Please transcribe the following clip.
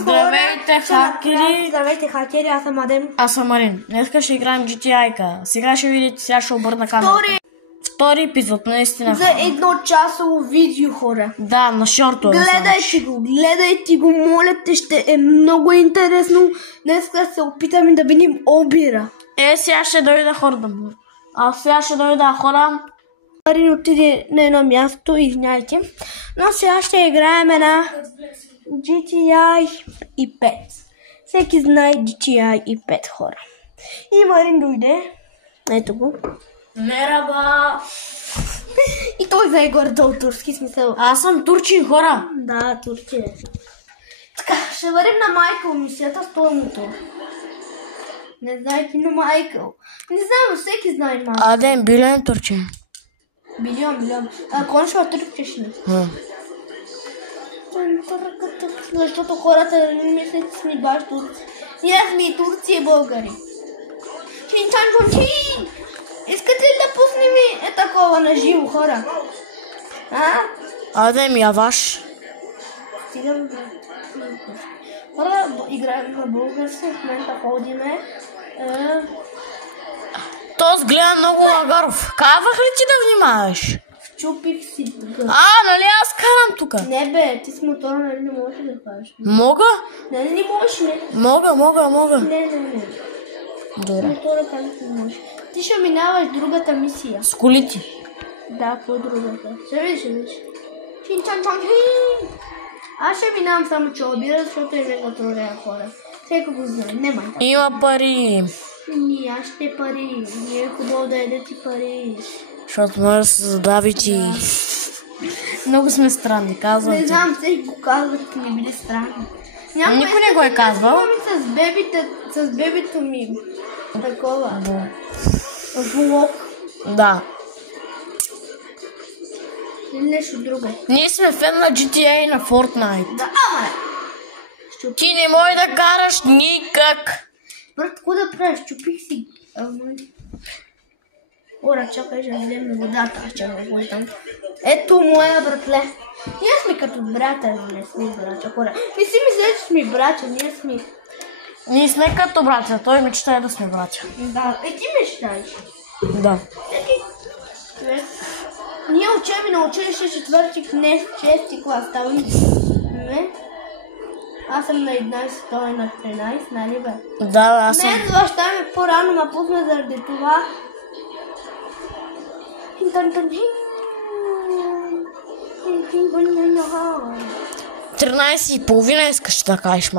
Здравейте, хакери! Здравейте, хакери, аз съм Адем. Аз съм Марин. Днеска ще играем GTI-ка. Сега ще видите, сега ще обърна камерата. Втори епизод, наистина. За едночасово видео, хора. Да, на шортове. Гледайте го, моля те, ще е много интересно. Днеска се опитаме да видим обира. Сега ще дойда хората. Сега ще дойда хора. Марин отиде на едно място, извиняйте. Но сега ще играем на GTI и 5. Всеки знае GTI и 5, хора. И Марин дойде. Ето го. Мераба! И той знае горе-долу турски смисъл. Аз съм турчин, хора. Да, турчин. Така, ще вървим на Майкъл мисията с този мотор. Не знаете на Майкъл. Не знам, всеки знае Майкъл. Адем, билен турчин. Билион. Кой ще турчиш ли? Защото хората мислят, че сме баш турци. Ние сме и турци и българи. Чин! Искате ли да пуснем такова на живо, хора? Адем, яваш. Стигам да... Хора, играем на български, в момента ходиме. Този гледа много лагаров. Казвах ли ти да внимаваш? Вчупих си гър. Нали аз карам тука? Не бе, ти с мотора, нали не можеш да кажеш? Мога? Нали не можеш, не? Мога. Не. Добре. Мотора казах не можеш. Ти ще минаваш другата мисия. С колите. Да, по другата. Ще видиш. Чин. Аз ще минавам само че обира, защото е мега труден, хора. Всеки го знае, нема. Има пари. Аз ще пари. Не е хубаво да едете пари. Защото може да се задавите. Много сме странни, казвам ти. Не знам, всеки го казва, че ми били странни. Никой не го е казвал. С бебето ми. Такова. Влог. Да. Или нещо друго. Ние сме фен на GTA и на Fortnite. Да, ама Ти не може да караш никак. брат, какво да правиш? Чупих си. Ора, чакай, ще вземем водата. Аз ще го виждам. Ето моя братле. Ние сме като брата, но не сме братя, хора. Не си мисля, че сме братя, Ние сме като братя. Той мечтае да сме братя. Да, ти мечтаеш. Да. Ние учим на училище четвърти, не 6 клас. Не. Аз съм на 11, той е на 13, нали бе? Да, аз съм. Мен баща ми по-рано ма пусна заради това. 13:30 искаш да кажеш,